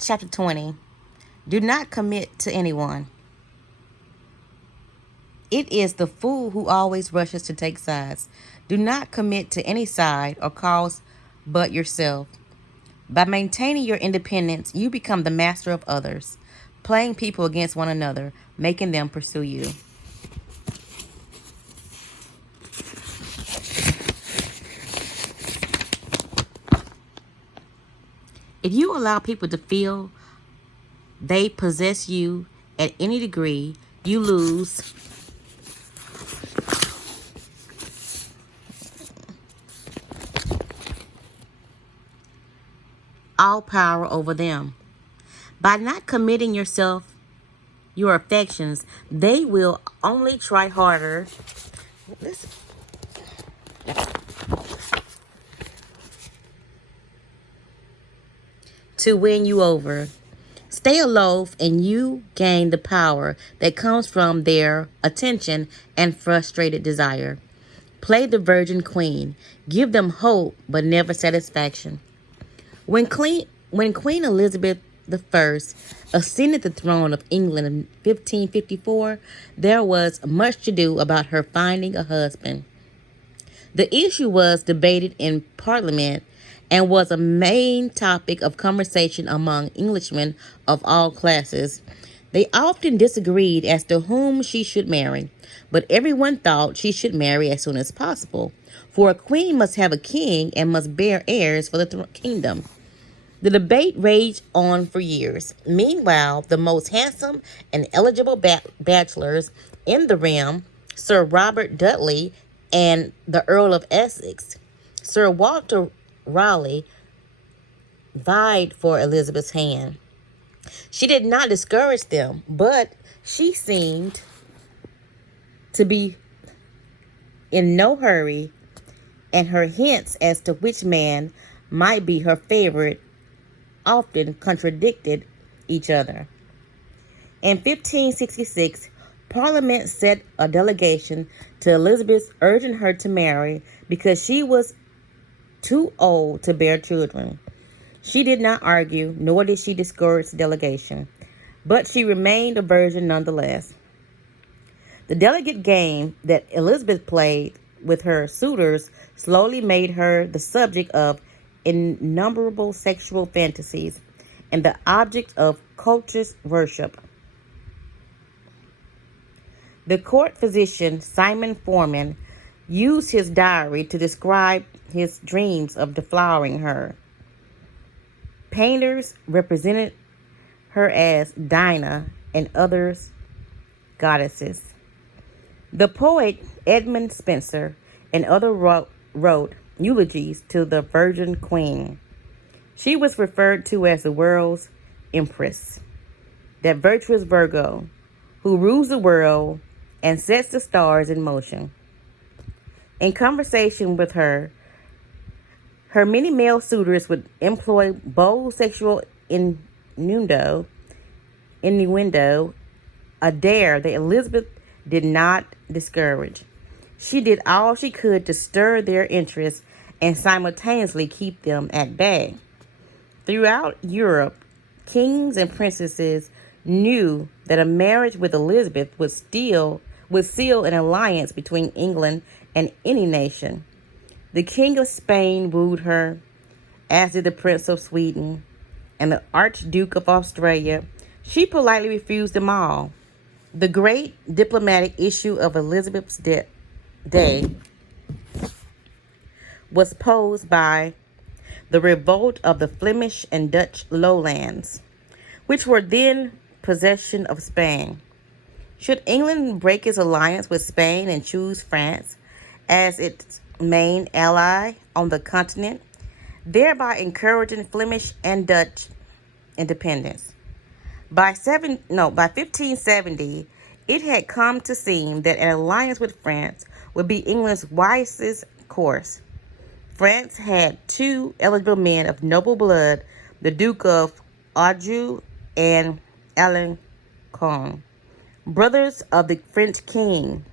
Chapter 20. Do not commit to anyone. It is the fool who always rushes to take sides. Do not commit to any side or cause but yourself. By maintaining your independence, you become the master of others, playing people against one another, making them pursue you. If you allow people to feel they possess you at any degree, you lose all power over them. By not committing your affections, they will only try harder to win you over. Stay aloof and you gain the power that comes from their attention and frustrated desire. Play the virgin queen. Give them hope but never satisfaction. When Queen Elizabeth I ascended the throne of England in 1554, there was much to do about her finding a husband. The issue was debated in Parliament and was a main topic of conversation among Englishmen of all classes. They often disagreed as to whom she should marry, but everyone thought she should marry as soon as possible, for a queen must have a king and must bear heirs for the kingdom. The debate raged on for years. Meanwhile, the most handsome and eligible bachelors in the realm, Sir Robert Dudley and the Earl of Essex, Sir Walter Raleigh, vied for Elizabeth's hand. She did not discourage them, but she seemed to be in no hurry, and her hints as to which man might be her favorite often contradicted each other. In 1566, Parliament sent a delegation to Elizabeth urging her to marry because she was too old to bear children. She did not argue, nor did she discourage the delegation, but she remained a virgin nonetheless. The delicate game that Elizabeth played with her suitors slowly made her the subject of innumerable sexual fantasies and the object of cultish worship. The court physician Simon Forman used his diary to describe his dreams of deflowering her. Painters represented her as Dinah and others goddesses. The poet Edmund Spenser and others wrote eulogies to the Virgin Queen. She was referred to as the world's empress, that virtuous Virgo who rules the world and sets the stars in motion. In conversation with her, her many male suitors would employ bold sexual innuendo, a dare that Elizabeth did not discourage. She did all she could to stir their interest and simultaneously keep them at bay. Throughout Europe, kings and princesses knew that a marriage with Elizabeth would seal an alliance between England and any nation. The King of Spain wooed her, as did the Prince of Sweden and the Archduke of Australia. She politely refused them all. The great diplomatic issue of Elizabeth's day was posed by the revolt of the Flemish and Dutch lowlands, which were then possession of Spain. Should England break its alliance with Spain and choose France as its main ally on the continent, thereby encouraging Flemish and Dutch independence? By 1570, it had come to seem that an alliance with France would be England's wisest course. France had two eligible men of noble blood, the Duke of Anjou and Alençon, brothers of the French king.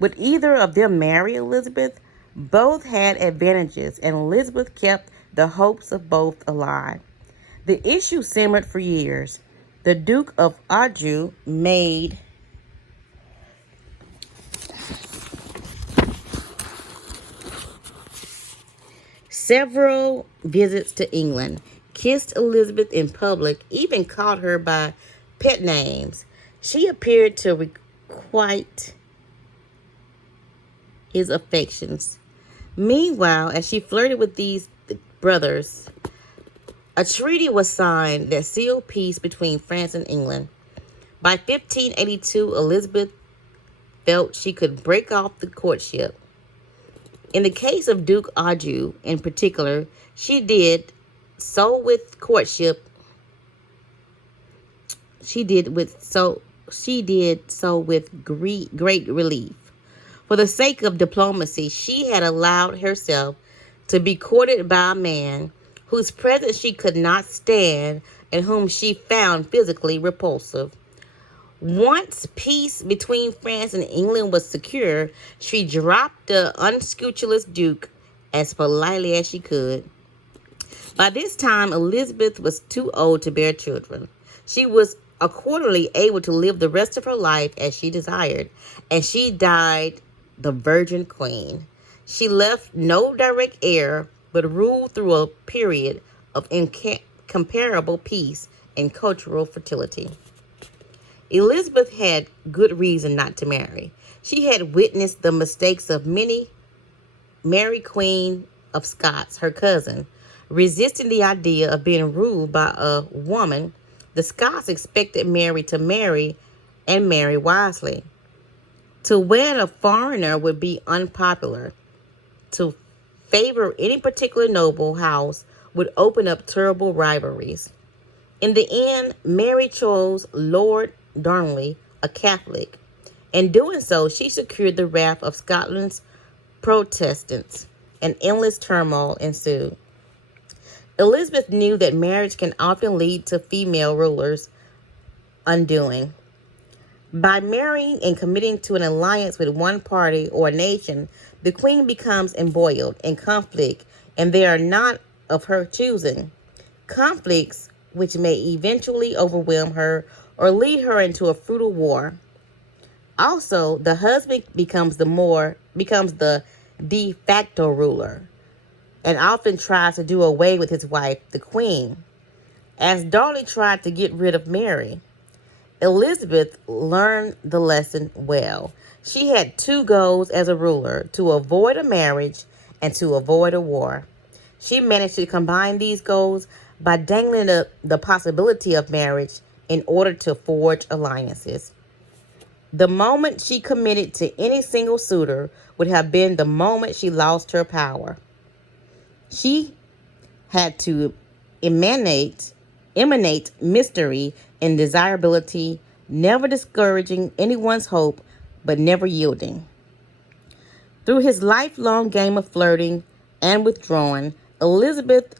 Would either of them marry Elizabeth? Both had advantages, and Elizabeth kept the hopes of both alive. The issue simmered for years. The Duke of Anjou made several visits to England, kissed Elizabeth in public, even called her by pet names. She appeared to requite his affections. Meanwhile, as she flirted with these brothers, a treaty was signed that sealed peace between France and England. By 1582, Elizabeth felt she could break off the courtship. In the case of Duke Anjou in particular, she did so with courtship. She did so with great relief. For the sake of diplomacy, she had allowed herself to be courted by a man whose presence she could not stand and whom she found physically repulsive. Once peace between France and England was secure, she dropped the unscrupulous Duke as politely as she could. By this time, Elizabeth was too old to bear children. She was accordingly able to live the rest of her life as she desired, and she died the Virgin Queen. She left no direct heir, but ruled through a period of incomparable peace and cultural fertility. Elizabeth had good reason not to marry. She had witnessed the mistakes of Mary Queen of Scots, her cousin. Resisting the idea of being ruled by a woman, the Scots expected Mary to marry and marry wisely. To wed a foreigner would be unpopular. To favor any particular noble house would open up terrible rivalries. In the end, Mary chose Lord Darnley, a Catholic. In doing so, she secured the wrath of Scotland's Protestants, and endless turmoil ensued. Elizabeth knew that marriage can often lead to female rulers' undoing. By marrying and committing to an alliance with one party or a nation, the queen becomes embroiled in conflict, and they are not of her choosing. Conflicts which may eventually overwhelm her or lead her into a brutal war. Also, the husband becomes the de facto ruler, and often tries to do away with his wife, the queen. As Darnley tried to get rid of Mary, Elizabeth learned the lesson well. She had two goals as a ruler: to avoid a marriage and to avoid a war. She managed to combine these goals by dangling the possibility of marriage in order to forge alliances. The moment she committed to any single suitor would have been the moment she lost her power. She had to emanate mystery and desirability, never discouraging anyone's hope, but never yielding. Through his lifelong game of flirting and withdrawing, Elizabeth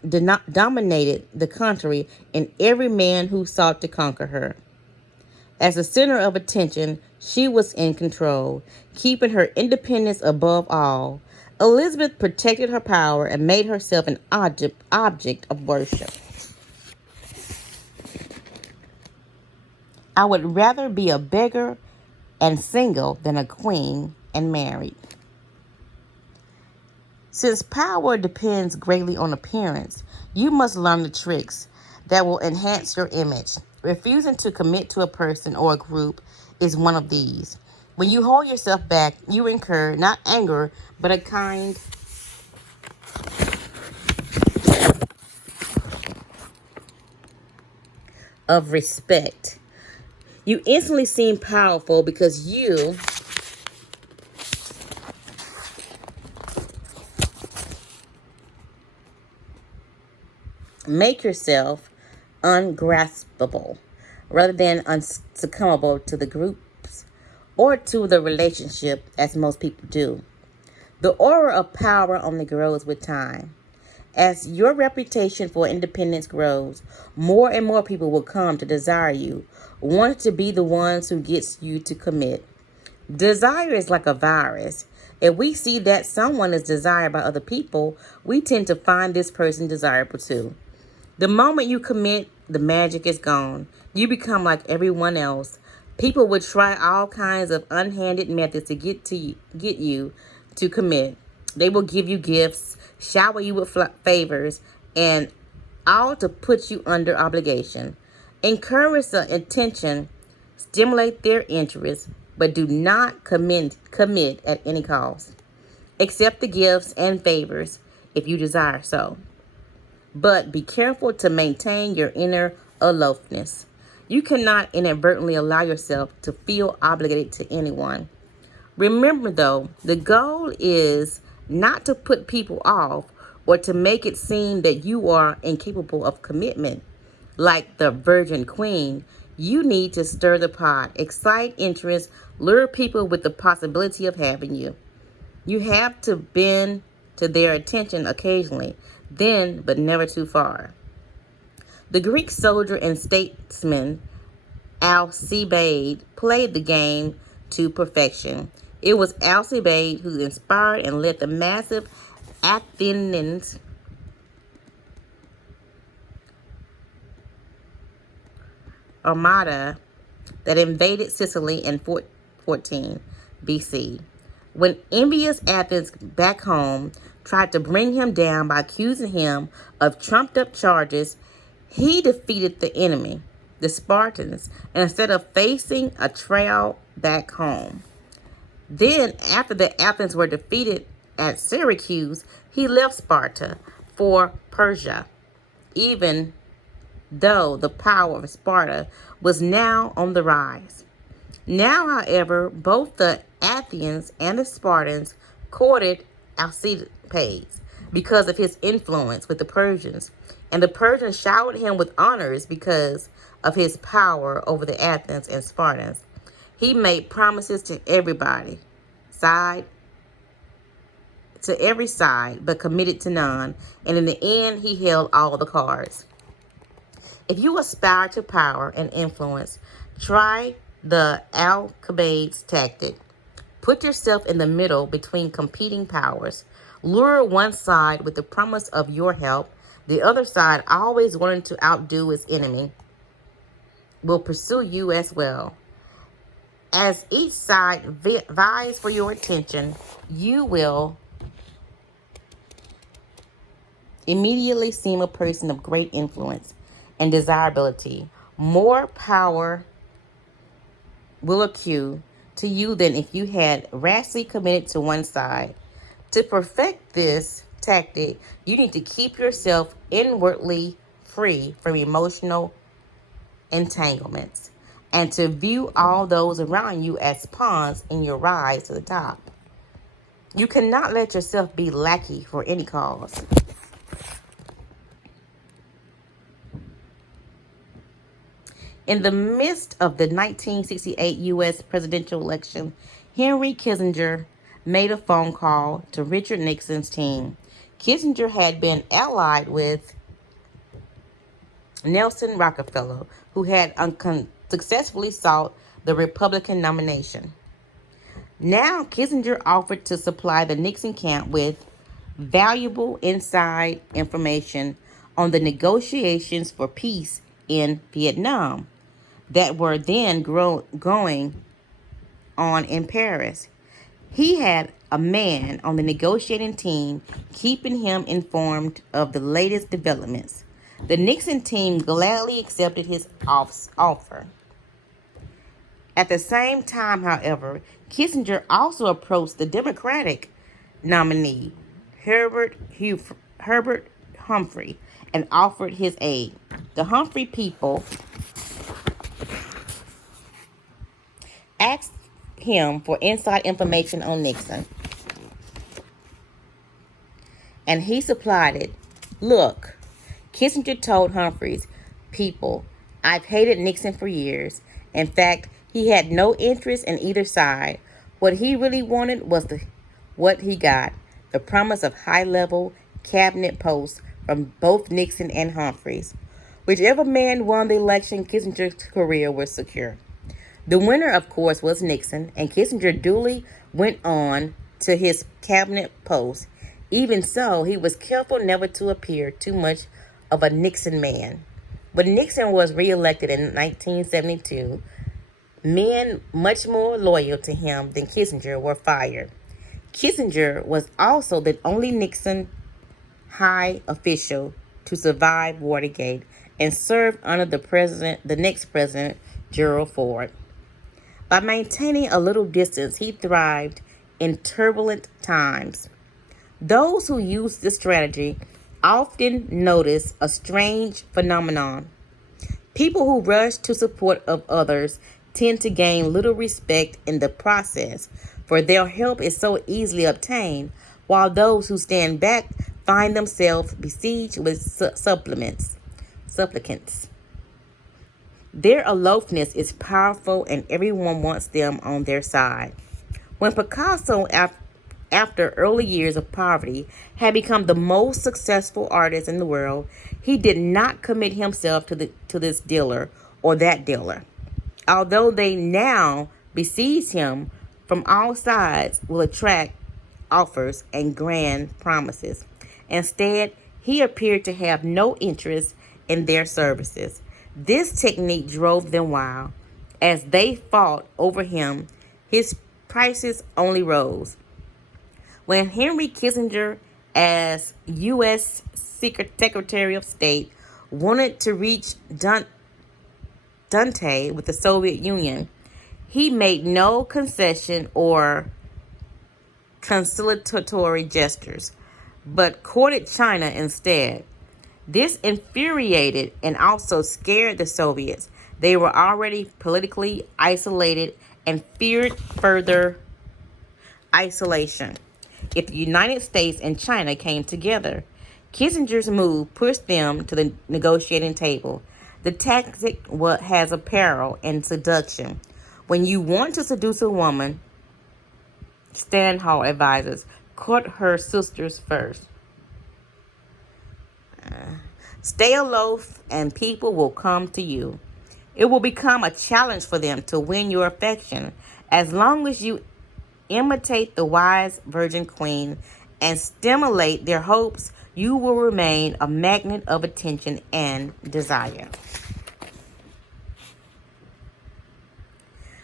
dominated the country and every man who sought to conquer her. As the center of attention, she was in control, keeping her independence above all. Elizabeth protected her power and made herself an object of worship. I would rather be a beggar and single than a queen and married. Since power depends greatly on appearance, you must learn the tricks that will enhance your image. Refusing to commit to a person or a group is one of these. When you hold yourself back, you incur not anger, but a kind of respect. You instantly seem powerful because you make yourself ungraspable rather than unsuccumbable to the groups or to the relationship as most people do. The aura of power only grows with time. As your reputation for independence grows, more and more people will come to desire you, wanting to be the ones who gets you to commit. Desire is like a virus. If we see that someone is desired by other people, we tend to find this person desirable too. The moment you commit, the magic is gone. You become like everyone else. People would try all kinds of unhanded methods to get you to commit. They will give you gifts, shower you with favors, and all to put you under obligation. Encourage the intention, stimulate their interest, but do not commit at any cost. Accept the gifts and favors if you desire so. But be careful to maintain your inner aloofness. You cannot inadvertently allow yourself to feel obligated to anyone. Remember, though, the goal is not to put people off or to make it seem that you are incapable of commitment. Like the Virgin Queen, you need to stir the pot, excite interest, lure people with the possibility of having you. You have to bend to their attention occasionally, then but never too far. The Greek soldier and statesman Alcibiades played the game to perfection. It was Alcibiades who inspired and led the massive Athenians armada that invaded Sicily in 14 BC. When envious Athens back home tried to bring him down by accusing him of trumped-up charges, he defeated the enemy, the Spartans, instead of facing a trial back home. Then, after the Athens were defeated at Syracuse, he left Sparta for Persia, even though the power of Sparta was now on the rise. Now, however, both the Athenians and the Spartans courted Alcibiades because of his influence with the Persians, and the Persians showered him with honors because of his power over the Athens and Spartans. He made promises to every side, but committed to none, and in the end, he held all the cards. If you aspire to power and influence, try the Alcibiades tactic. Put yourself in the middle between competing powers. Lure one side with the promise of your help. The other side, always wanting to outdo its enemy, will pursue you as well. As each side vies for your attention, you will immediately seem a person of great influence and desirability. More power will accrue to you than if you had rashly committed to one side. To perfect this tactic, you need to keep yourself inwardly free from emotional entanglements and to view all those around you as pawns in your rise to the top. You cannot let yourself be lackey for any cause. In the midst of the 1968 U.S. presidential election, Henry Kissinger made a phone call to Richard Nixon's team. Kissinger had been allied with Nelson Rockefeller, who had unsuccessfully sought the Republican nomination. Now, Kissinger offered to supply the Nixon camp with valuable inside information on the negotiations for peace in Vietnam that were then going on in Paris. He had a man on the negotiating team keeping him informed of the latest developments. The Nixon team gladly accepted his offer. At the same time, however, Kissinger also approached the Democratic nominee, Herbert Humphrey, and offered his aid. The Humphrey people asked him for inside information on Nixon, and he supplied it. Look, Kissinger told Humphrey's people, I've hated Nixon for years. In fact, he had no interest in either side. What he really wanted was what he got, the promise of high-level cabinet posts from both Nixon and Humphreys. Whichever man won the election, Kissinger's career was secure. The winner, of course, was Nixon, and Kissinger duly went on to his cabinet post. Even so, he was careful never to appear too much of a Nixon man. When Nixon was reelected in 1972, men much more loyal to him than Kissinger were fired. Kissinger was also the only Nixon high official to survive Watergate and served under the next president, Gerald Ford. By maintaining a little distance, he thrived in turbulent times. Those who use this strategy often notice a strange phenomenon. People who rush to support of others tend to gain little respect in the process, for their help is so easily obtained, while those who stand back find themselves besieged with supplicants. Their aloofness is powerful and everyone wants them on their side. When Picasso, after early years of poverty, had become the most successful artist in the world, he did not commit himself to this dealer or that dealer. Although they now besiege him from all sides will attract offers and grand promises. Instead, he appeared to have no interest in their services. This technique drove them wild. As they fought over him, his prices only rose. When Henry Kissinger, as U.S. Secretary of State, wanted to reach Dante with the Soviet Union, he made no concession or conciliatory gestures, but courted China instead. This infuriated and also scared the Soviets. They were already politically isolated and feared further isolation. If the United States and China came together, Kissinger's move pushed them to the negotiating table. The tactic has a peril in seduction. When you want to seduce a woman, Stanhope advises, court her sisters first. Stay aloof and people will come to you. It will become a challenge for them to win your affection. As long as you imitate the wise Virgin Queen and stimulate their hopes, you will remain a magnet of attention and desire.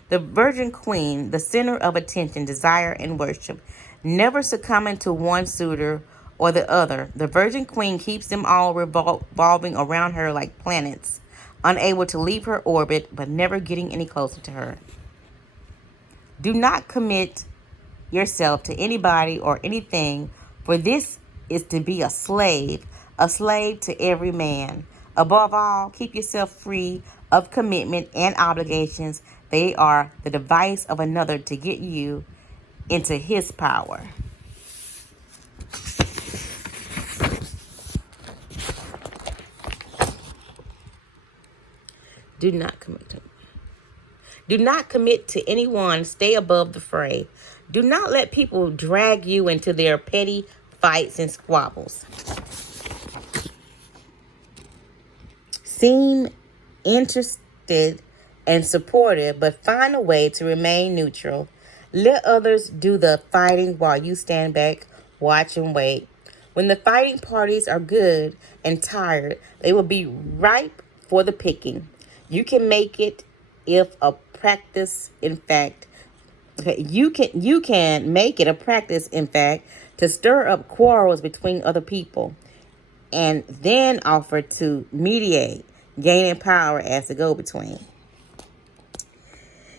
The Virgin Queen, the center of attention, desire, and worship, never succumbing to one suitor or the other. The Virgin Queen keeps them all revolving around her like planets, unable to leave her orbit, but never getting any closer to her. Do not commit yourself to anybody or anything, for this is to be a slave to every man. Above all, keep yourself free of commitment and obligations. They are the device of another to get you into his power. Do not commit to anyone. Stay above the fray. Do not let people drag you into their petty fights and squabbles. Seem interested and supportive, but find a way to remain neutral. Let others do the fighting while you stand back, watch, and wait. When the fighting parties are good and tired, they will be ripe for the picking. You can make it if a practice, in fact, you can make it a practice, in fact, to stir up quarrels between other people and then offer to mediate, gaining power as the go-between.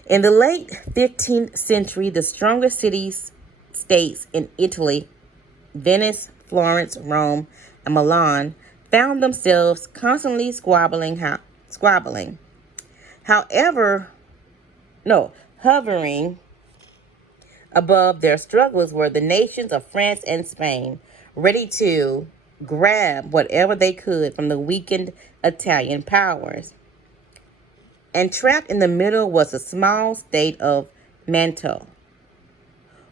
In the late 15th century, the strongest states in Italy, Venice, Florence, Rome, and Milan, found themselves constantly hovering above their struggles were the nations of France and Spain, ready to grab whatever they could from the weakened Italian powers. And trapped in the middle was the small state of Mantua,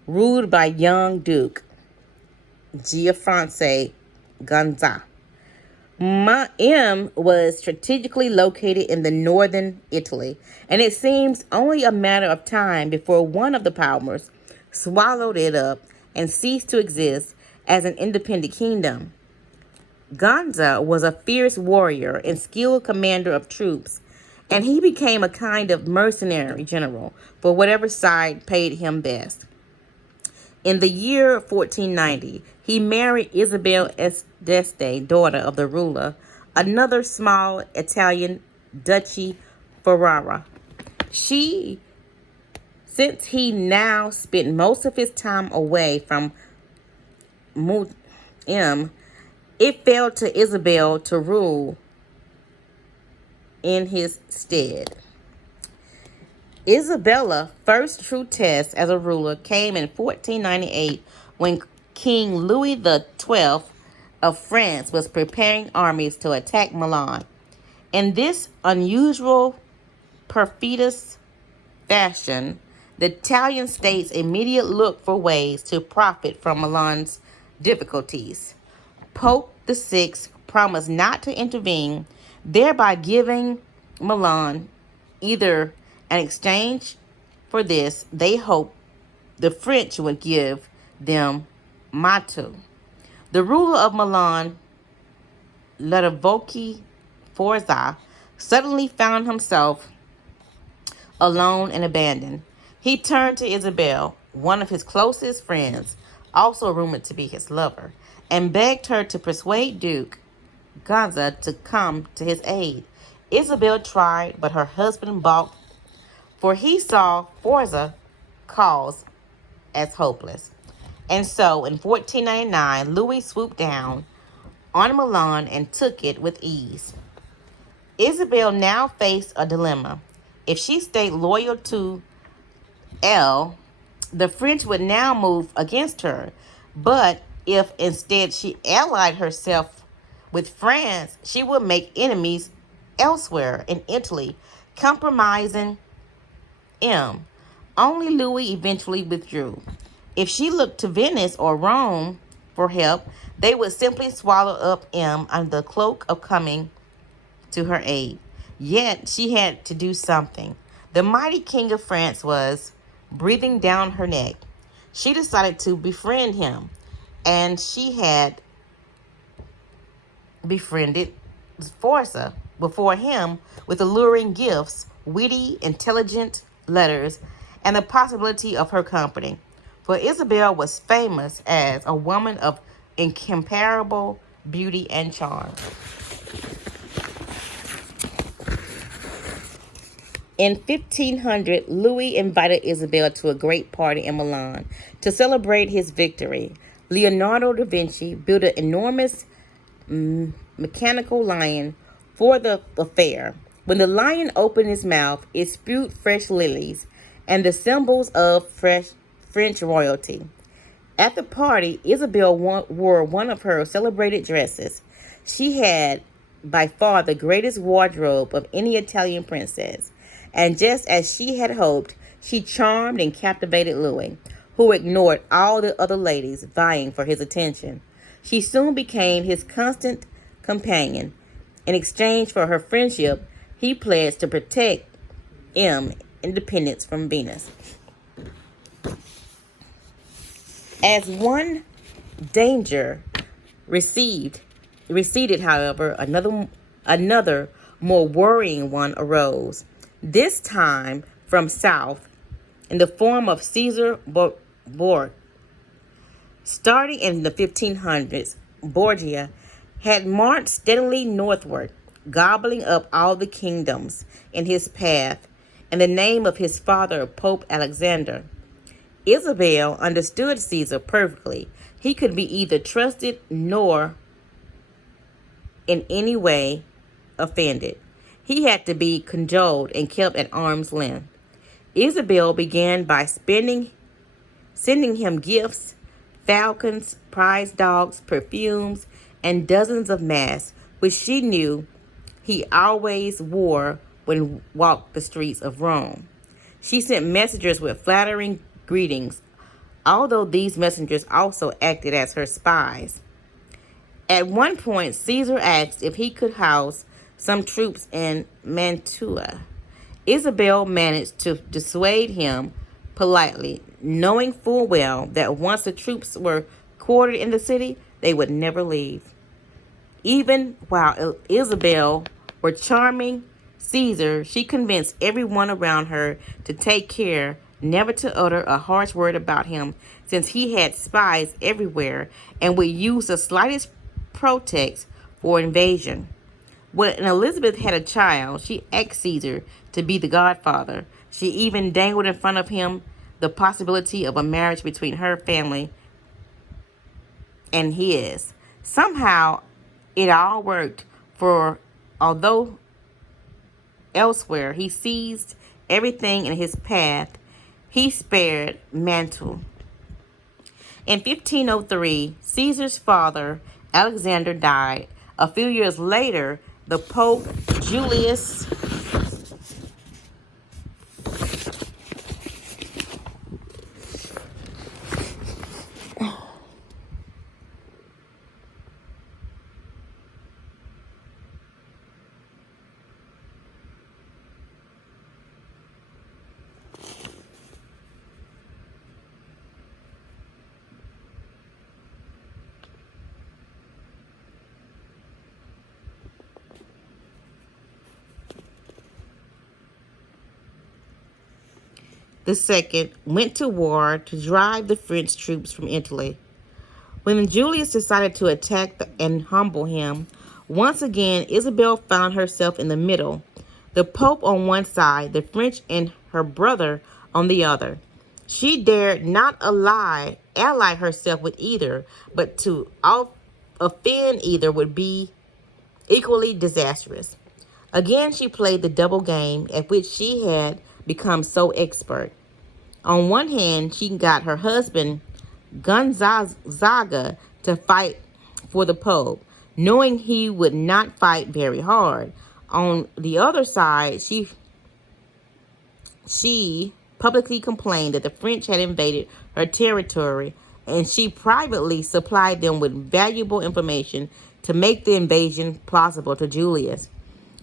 ruled by young Duke Giovanni Gonza. M was strategically located in the northern Italy, and it seems only a matter of time before one of the powers swallowed it up and ceased to exist as an independent kingdom. Gonza was a fierce warrior and skilled commander of troops, and he became a kind of mercenary general for whatever side paid him best. In the year 1490, he married Isabel Este, daughter of the ruler, another small Italian duchy, Ferrara. She, since he now spent most of his time away from M, it fell to Isabel to rule in his stead. Isabella's first true test as a ruler came in 1498 when King Louis XII of France was preparing armies to attack Milan. In this unusual, perfidious fashion, the Italian states immediately looked for ways to profit from Milan's difficulties. Pope VI promised not to intervene, thereby giving Milan either an exchange for this. They hoped the French would give them Mantua. The ruler of Milan, Ludovico Forza, suddenly found himself alone and abandoned. He turned to Isabel, one of his closest friends, also rumored to be his lover, and begged her to persuade Duke Gonza to come to his aid. Isabel tried, but her husband balked, for he saw Forza's cause as hopeless. And so, in 1499, Louis swooped down on Milan and took it with ease. Isabel now faced a dilemma. If she stayed loyal to L, the French would now move against her. But if instead she allied herself with France, she would make enemies elsewhere in Italy, compromising M. Only Louis eventually withdrew. If she looked to Venice or Rome for help, they would simply swallow up M under the cloak of coming to her aid. Yet she had to do something. The mighty king of France was breathing down her neck. She decided to befriend him, and she had befriended Forza before him with alluring gifts, witty, intelligent letters, and the possibility of her company. For Isabel was famous as a woman of incomparable beauty and charm. In 1500, Louis invited Isabel to a great party in Milan to celebrate his victory. Leonardo da Vinci built an enormous mechanical lion for the affair. When the lion opened his mouth, it spewed fresh lilies and the symbols of French royalty. At the party, Isabel wore one of her celebrated dresses. She had by far the greatest wardrobe of any Italian princess. And just as she had hoped, she charmed and captivated Louis, who ignored all the other ladies vying for his attention. She soon became his constant companion. In exchange for her friendship, he pledged to protect M independence from Venus. As one danger receded, however, another more worrying one arose. This time from south, in the form of Caesar Borgia. Starting in the 1500s, Borgia had marched steadily northward, gobbling up all the kingdoms in his path in the name of his father, Pope Alexander. Isabel understood Caesar perfectly. He could be either trusted nor in any way offended. He had to be cajoled and kept at arm's length. Isabel began by sending him gifts, falcons, prize dogs, perfumes, and dozens of masks, which she knew he always wore when walked the streets of Rome. She sent messengers with flattering greetings, although these messengers also acted as her spies. At one point, Caesar asked if he could house some troops in Mantua. Isabel managed to dissuade him politely, knowing full well that once the troops were quartered in the city, they would never leave. Even while Isabel were charming Caesar, she convinced everyone around her to take care never to utter a harsh word about him, since he had spies everywhere and would use the slightest pretext for invasion. When Elizabeth had a child, she asked Caesar to be the godfather. She even dangled in front of him the possibility of a marriage between her family and his. Somehow, it all worked, for although elsewhere he seized everything in his path, he spared Mantua. In 1503, Caesar's father, Alexander, died. A few years later, the Pope Julius II went to war to drive the French troops from Italy. When Julius decided to attack and humble him, once again Isabel found herself in the middle, the Pope on one side, the French and her brother on the other. She dared not ally herself with either, but to offend either would be equally disastrous. Again, she played the double game at which she had become so expert. On one hand, she got her husband, Gonzaga, to fight for the Pope, knowing he would not fight very hard. On the other side, she publicly complained that the French had invaded her territory, and she privately supplied them with valuable information to make the invasion plausible to Julius.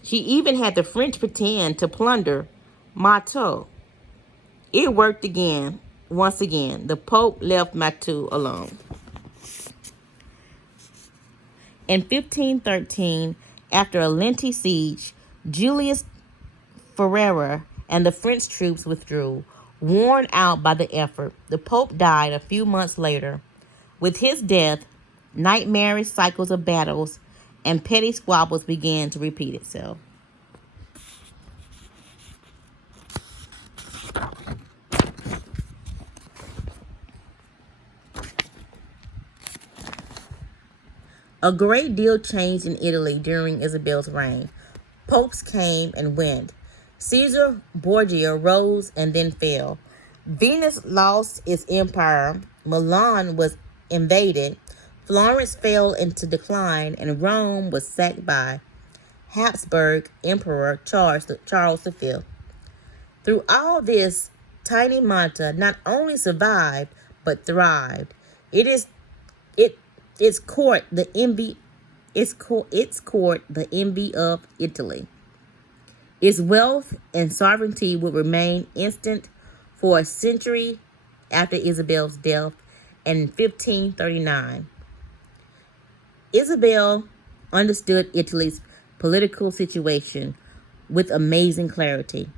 She even had the French pretend to plunder Mantua. It worked again. Once again, the Pope left Mantua alone. In 1513, after a lengthy siege, Julius Ferreira and the French troops withdrew, worn out by the effort. The Pope died a few months later. With his death, nightmarish cycles of battles and petty squabbles began to repeat itself. A great deal changed in Italy during Isabel's reign. Popes came and went. Caesar Borgia rose and then fell. Venice lost its empire. Milan was invaded. Florence fell into decline, and Rome was sacked by Habsburg Emperor Charles V. Through all this, tiny Malta not only survived but thrived. It is it its court the envy its court the envy of Italy. Its wealth and sovereignty would remain instant for a century after Isabel's death in 1539. Isabel understood Italy's political situation with amazing clarity.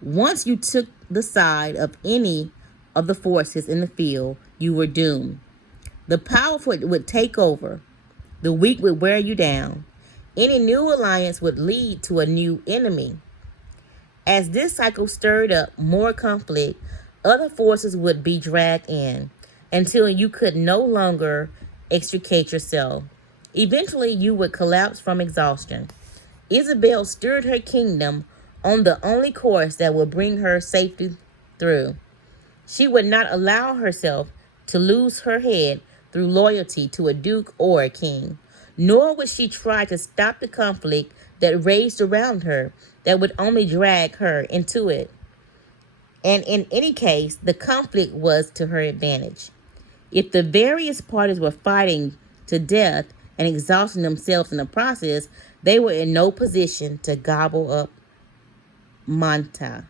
Once you took the side of any of the forces in the field, you were doomed. The powerful would take over. The weak would wear you down. Any new alliance would lead to a new enemy. As this cycle stirred up more conflict, other forces would be dragged in until you could no longer extricate yourself. Eventually, you would collapse from exhaustion. Isabel steered her kingdom on the only course that would bring her safety through. She would not allow herself to lose her head through loyalty to a duke or a king, nor would she try to stop the conflict that raged around her that would only drag her into it. And in any case, the conflict was to her advantage. If the various parties were fighting to death and exhausting themselves in the process, they were in no position to gobble up Mantua.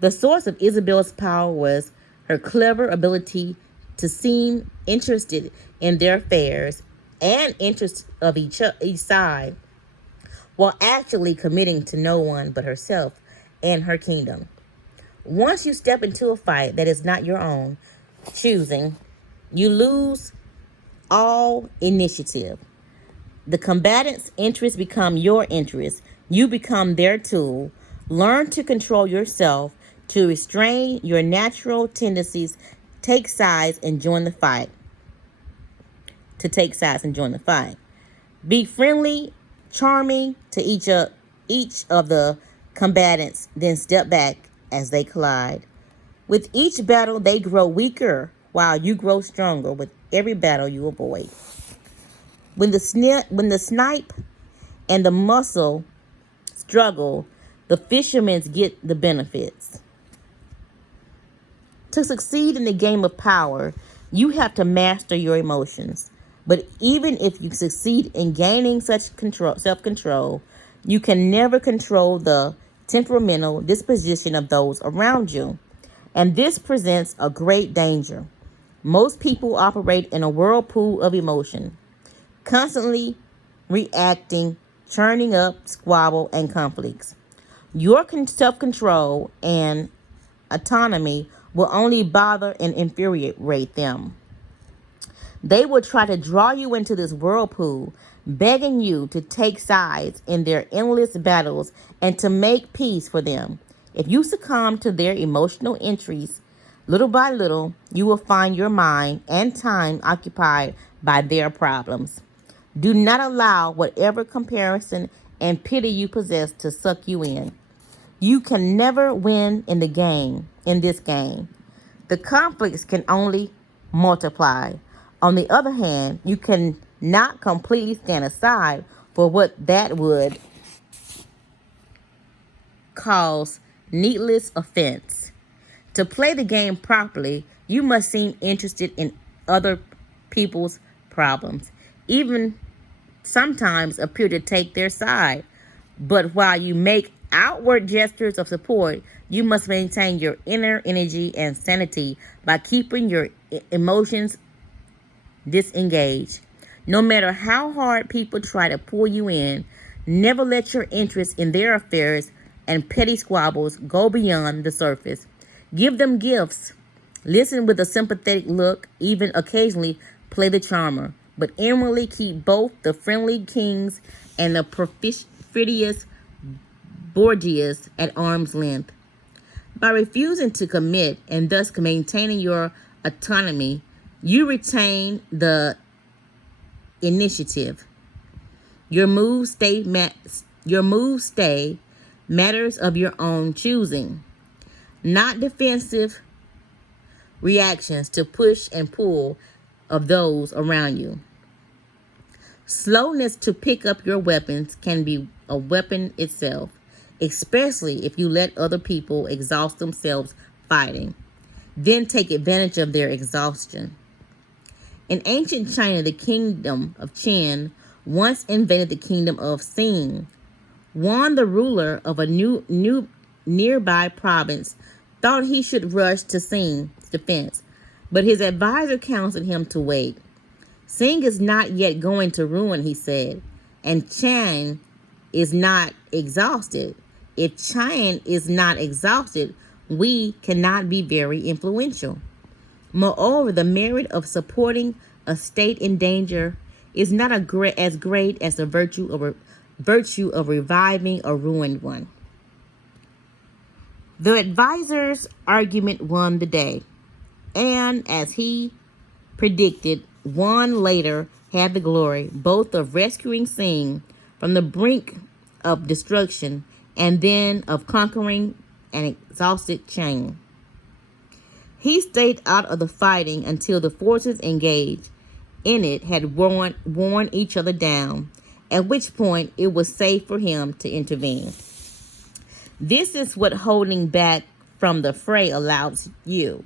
The source of Isabel's power was her clever ability to seem interested in their affairs and interests of each side, while actually committing to no one but herself and her kingdom. Once you step into a fight that is not your own choosing, you lose all initiative. The combatant's interests become your interests. You become their tool. Learn to control yourself, to restrain your natural tendencies, take sides and join the fight. To take sides and join the fight. Be friendly, charming to each of the combatants, then step back as they collide. With each battle, they grow weaker while you grow stronger with every battle you avoid. When the snipe and the muscle struggle, the fishermen get the benefits. To succeed in the game of power, you have to master your emotions. But even if you succeed in gaining such self-control, you can never control the temperamental disposition of those around you. And this presents a great danger. Most people operate in a whirlpool of emotion, constantly reacting, churning up squabble and conflicts. Your self-control and autonomy will only bother and infuriate them. They will try to draw you into this whirlpool, begging you to take sides in their endless battles and to make peace for them. If you succumb to their emotional entries, little by little, you will find your mind and time occupied by their problems. Do not allow whatever comparison and pity you possess to suck you in. You can never win in this game. The conflicts can only multiply. On the other hand, you can not completely stand aside for what that would cause needless offense. To play the game properly, you must seem interested in other people's problems, even sometimes appear to take their side. But while you make outward gestures of support, you must maintain your inner energy and sanity by keeping your emotions disengaged. No matter how hard people try to pull you in, never let your interest in their affairs and petty squabbles go beyond the surface. Give them gifts. Listen with a sympathetic look, even occasionally play the charmer, but inwardly keep both the friendly kings and the perfidious Borgias at arm's length. By refusing to commit and thus maintaining your autonomy, you retain the initiative. Your moves stay matters of your own choosing, not defensive reactions to push and pull of those around you. Slowness to pick up your weapons can be a weapon itself, especially if you let other people exhaust themselves fighting. Then take advantage of their exhaustion. In ancient China, the kingdom of Qin once invaded the kingdom of Xing. Wan, the ruler of a new nearby province, thought he should rush to Xing's defense, but his advisor counseled him to wait. Xing is not yet going to ruin, he said, and Qin is not exhausted. If Qin is not exhausted, we cannot be very influential. Moreover, the merit of supporting a state in danger is not as great as the virtue of reviving a ruined one. The advisor's argument won the day, and as he predicted, Wan later had the glory both of rescuing Xing from the brink of destruction and then of conquering an exhausted Qin. He stayed out of the fighting until the forces engaged in it had worn each other down, at which point it was safe for him to intervene. This is what holding back from the fray allows you.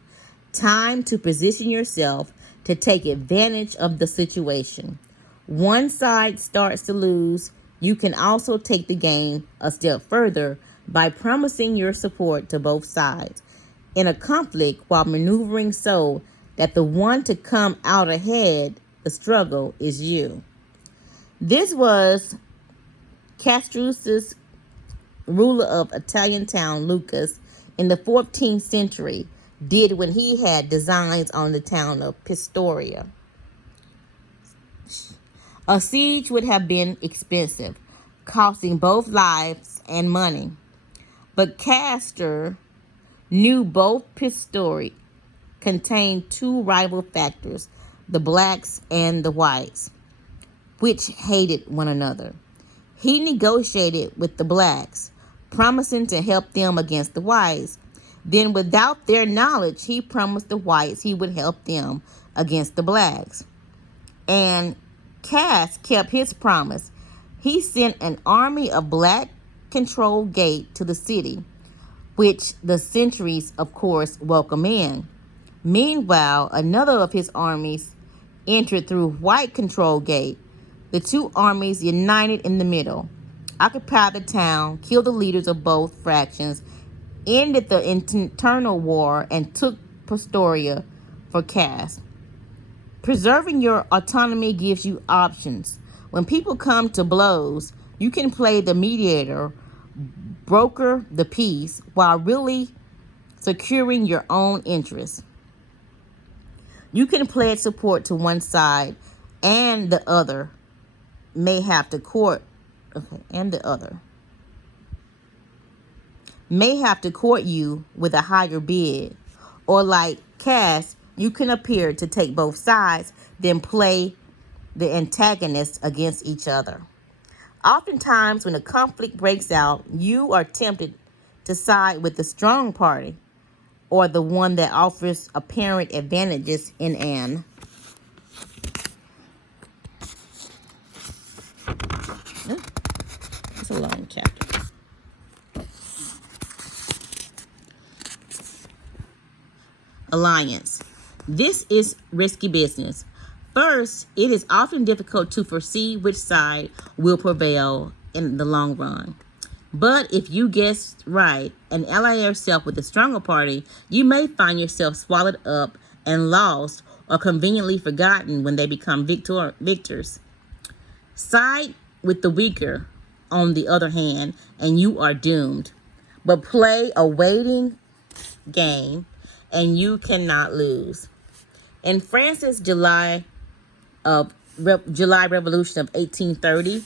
Time to position yourself to take advantage of the situation. One side starts to lose, you can also take the game a step further by promising your support to both sides in a conflict while maneuvering so that the one to come out ahead the struggle is you. This was Castruce's ruler of Italian town Lucas in the 14th century did when he had designs on the town of Pistoria. A siege would have been expensive, costing both lives and money. But Castor knew both Pistoria contained two rival factors, the blacks and the whites, which hated one another. He negotiated with the blacks, promising to help them against the whites. Then, without their knowledge, he promised the whites he would help them against the blacks. And Cass kept his promise. He sent an army of black-controlled gate to the city, which the sentries, of course, welcomed in. Meanwhile, another of his armies entered through white-controlled gate. The two armies united in the middle, occupied the town, killed the leaders of both factions, ended the internal war, and took Pistoria for Cass. Preserving your autonomy gives you options. When people come to blows, you can play the mediator, broker the peace, while really securing your own interests. You can pledge support to one side and the other may have to court you with a higher bid. Or like Cass, you can appear to take both sides, then play the antagonists against each other. Oftentimes, when a conflict breaks out, you are tempted to side with the strong party or the one that offers apparent advantages in an it's a long chapter. Alliance. This is risky business. First, it is often difficult to foresee which side will prevail in the long run. But if you guess right and ally yourself with the stronger party, you may find yourself swallowed up and lost or conveniently forgotten when they become victors. Side with the weaker, on the other hand, and you are doomed. But play a waiting game and you cannot lose. In France's July Revolution of 1830,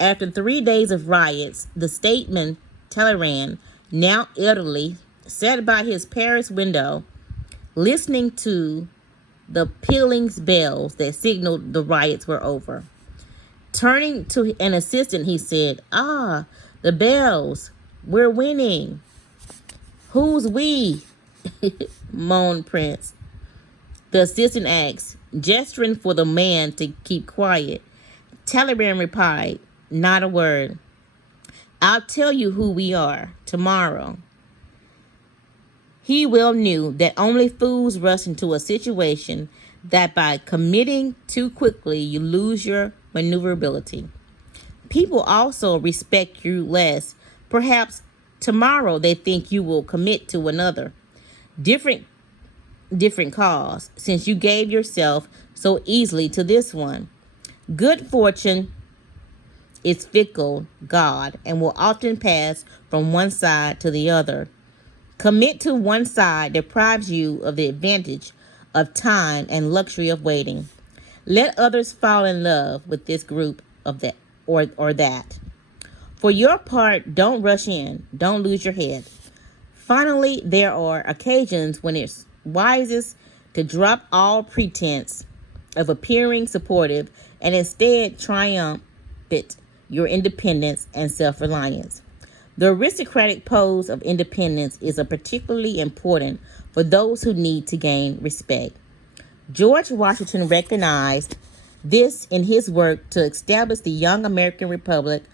after 3 days of riots, the statesman Talleyrand, now elderly, sat by his Paris window, listening to the pealing bells that signaled the riots were over. Turning to an assistant, he said, "Ah, the bells, we're winning." "Who's we?" moaned Prince. The assistant asked, gesturing for the man to keep quiet. Talleyrand replied, "Not a word. I'll tell you who we are tomorrow." He well knew that only fools rush into a situation that by committing too quickly you lose your maneuverability. People also respect you less. Perhaps tomorrow they think you will commit to another different cause, since you gave yourself so easily to this one. Good fortune is fickle, God, and will often pass from one side to the other. Commit to one side deprives you of the advantage of time and luxury of waiting. Let others fall in love with this group of that or that. For your part, don't rush in. Don't lose your head. Finally, there are occasions when it's wisest to drop all pretense of appearing supportive and instead triumph your independence and self-reliance. The aristocratic pose of independence is particularly important for those who need to gain respect. George Washington recognized this in his work to establish the young American Republic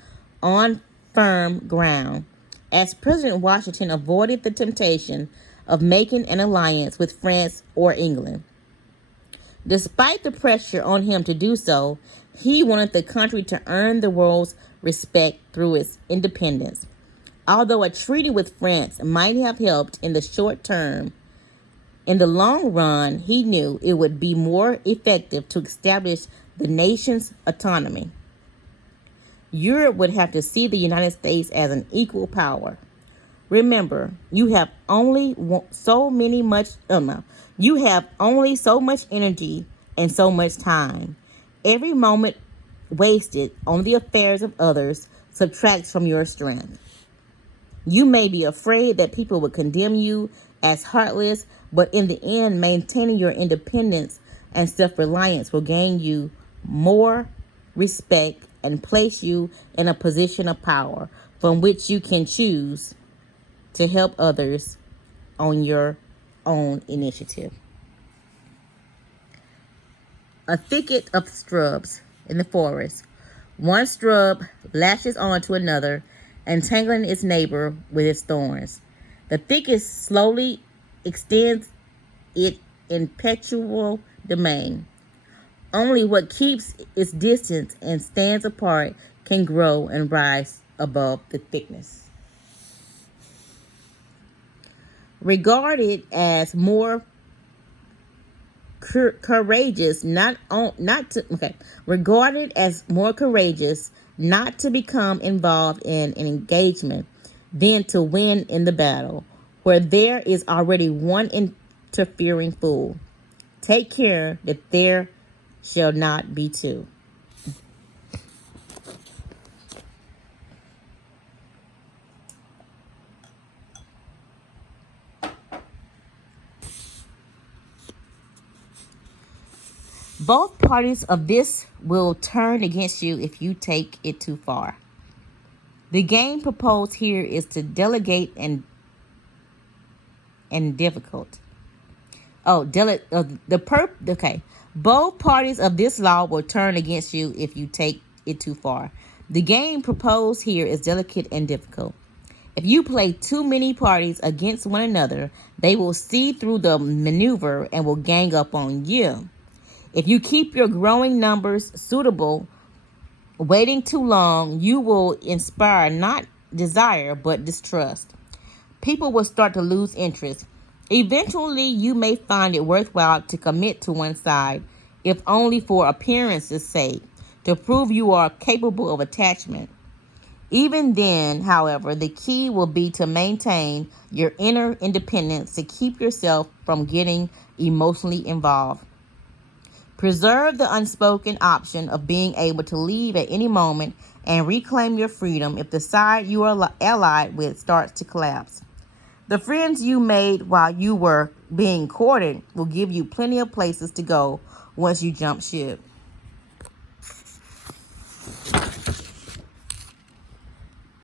on firm ground. As President Washington avoided the temptation of making an alliance with France or England. Despite the pressure on him to do so, he wanted the country to earn the world's respect through its independence. Although a treaty with France might have helped in the short term, in the long run, he knew it would be more effective to establish the nation's autonomy. Europe would have to see the United States as an equal power. Remember, you have only so many much. Oh no, you have only so much energy and so much time. Every moment wasted on the affairs of others subtracts from your strength. You may be afraid that people will condemn you as heartless, but in the end, maintaining your independence and self-reliance will gain you more respect and place you in a position of power from which you can choose to help others on your own initiative. A thicket of shrubs in the forest. One shrub lashes onto another, entangling its neighbor with its thorns. The thicket slowly extends its impetuous domain. Only what keeps its distance and stands apart can grow and rise above the thickness. Regarded as more courageous, regarded as more courageous not to become involved in an engagement than to win in the battle, where there is already one interfering fool. Take care that there shall not be two. Both parties of this will turn against you if you take it too far. The game proposed here is to delegate and difficult. Okay. Both parties of this law will turn against you if you take it too far. The game proposed here is delicate and difficult. If you play too many parties against one another, they will see through the maneuver and will gang up on you. If you keep your growing numbers suitable, waiting too long, you will inspire not desire but distrust. People will start to lose interest. Eventually, you may find it worthwhile to commit to one side, if only for appearance's sake, to prove you are capable of attachment. Even then, however, the key will be to maintain your inner independence to keep yourself from getting emotionally involved. Preserve the unspoken option of being able to leave at any moment and reclaim your freedom if the side you are allied with starts to collapse. The friends you made while you were being courted will give you plenty of places to go once you jump ship.